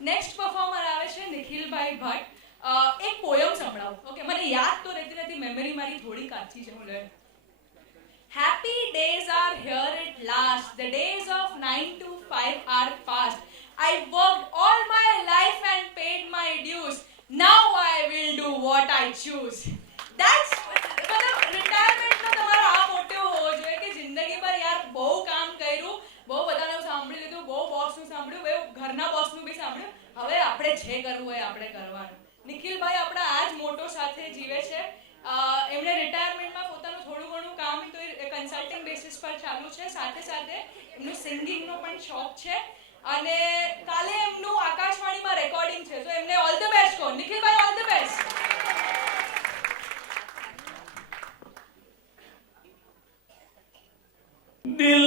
Next performer આવે છે નિખિલભાઈ ભટ્ટ. એક પોયમ સંભળાવું. ઓકે, મને યાદ તો રહેતી નથી, મેમરી મારી થોડી કાચી છે. હું લે Happy days are here at last. The days of 9 to 5 are past. I worked all my life and paid my dues. Now I will do what I choose. That's मतलब રિટાયરમેન્ટનો તમારો આ મોટો હોવો જોઈએ કે જિંદગીભર યાર બહુ કામ કર્યું, બહુ બધાનું સાંભળી લીધું, બહુ બોસનું સાંભળ્યું, બહુ ઘરના બોસનું બી સાંભળ્યું, હવે આપણે જે કરવું હોય આપણે કરવાનું. નિખિલભાઈ આપણા આ જ મોટો સાથે જીવે છે. એમણે રિટાયરમેન્ટમાં પોતાનું થોડું ઘણું કામ તો કન્સલ્ટિંગ બેસિસ પર ચાલુ છે, સાથે સાથે એમનું સિંગિંગનો પણ શોખ છે અને કાલે એમનું આકાશવાણીમાં રેકોર્ડિંગ છે. તો એમને ઓલ ધ બેસ્ટ કહો. નિખિલભાઈ, ઓલ ધ બેસ્ટ. दिल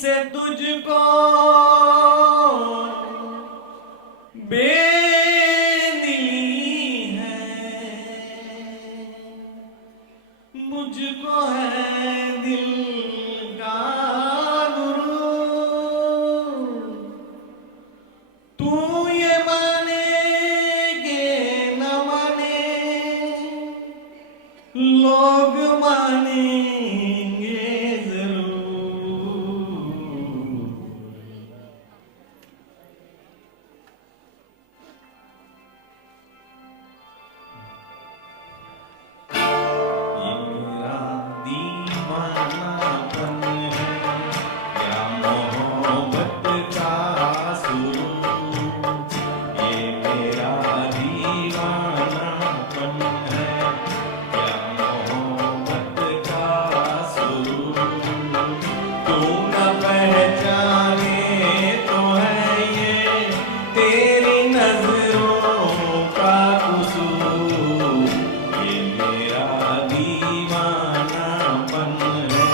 से तुझको बेदिली है, मुझको है दिल का गुरु. तू ये माने के न माने, लोग मानेंगे जरूर. ये मेरा दीवानापन है या मोहब्बत का सुरूर. ये मेरा दीवानापन है या मोहब्बत का सुरूर. तू न पहचाने तो है ये तेरी नजरों का कसूर. ये मेरा दीवानापन है.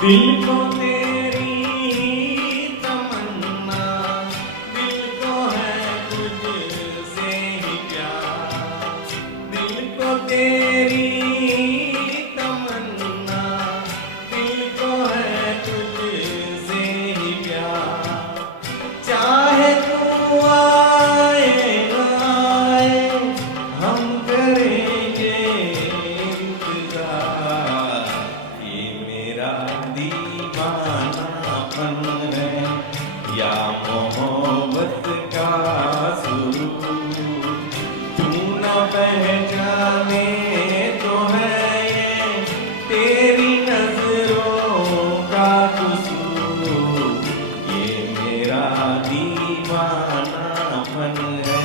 दिल को तेरी तमन्ना, दिल को है तुझसे ही प्यार. दिल को तेरी तमन्ना, दिल को है तुझसे ही प्यार. चाहे तू आए ना आए, हम करेंगे इंतजार. ये मेरा दीवानापन है या मोहब्बत का सुरूर. तू न पहचाने तो है ये तेरी नजरों का कसूर. ये मेरा दीवानापन है.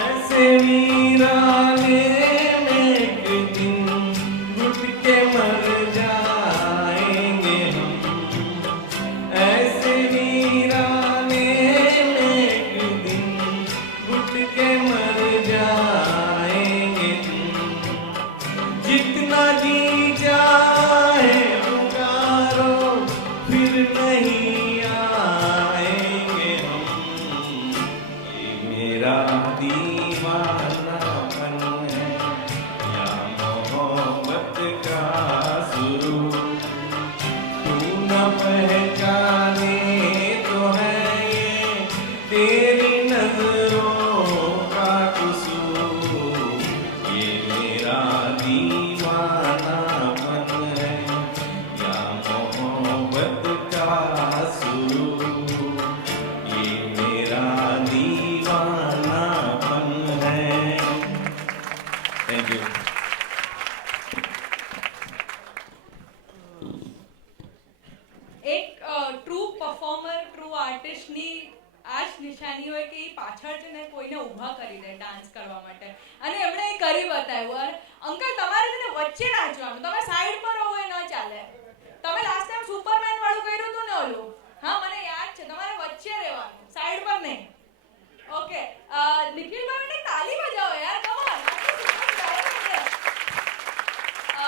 ऐसे वीराने में एक दिन घुट के मर जाएंगे हम. ऐसे वीराने में एक दिन घुट के मर जाएंगे हम. जितना जी चाहे पुकारो, फिर नहीं आएंगे हम. ये मेरा दीवानापन है या मोहब्बत का सुरूर. तू न पहचाने तो है ये तेरी नजरों का कसूर. ये मेरा दीवानापन है या मोहब्बत का सुरूर. ये मेरा दीवानापन है. Thank you. એક ટ્રુ પરફોર્મર, ટ્રુ આર્ટિસ્ટની આ જ નિશાની હોય કે એ પાછળ છે ને કોઈને ઊભા કરી દે ડાન્સ કરવા માટે અને એમણે એ કરી બતાવ્યું. અંકલ તમારે છે ને વચ્ચે નાચવાનું, તમે સાઈડ પર હોવો એ ન ચાલે. તમે લાસ્ટ ટાઈમ સુપરમેન વાળું કર્યું હતું ને ઓલું, હા મને યાદ છે, તમારે વચ્ચે રહેવાનું, સાઈડ પર નહીં. ઓકે નિખિલભાઈ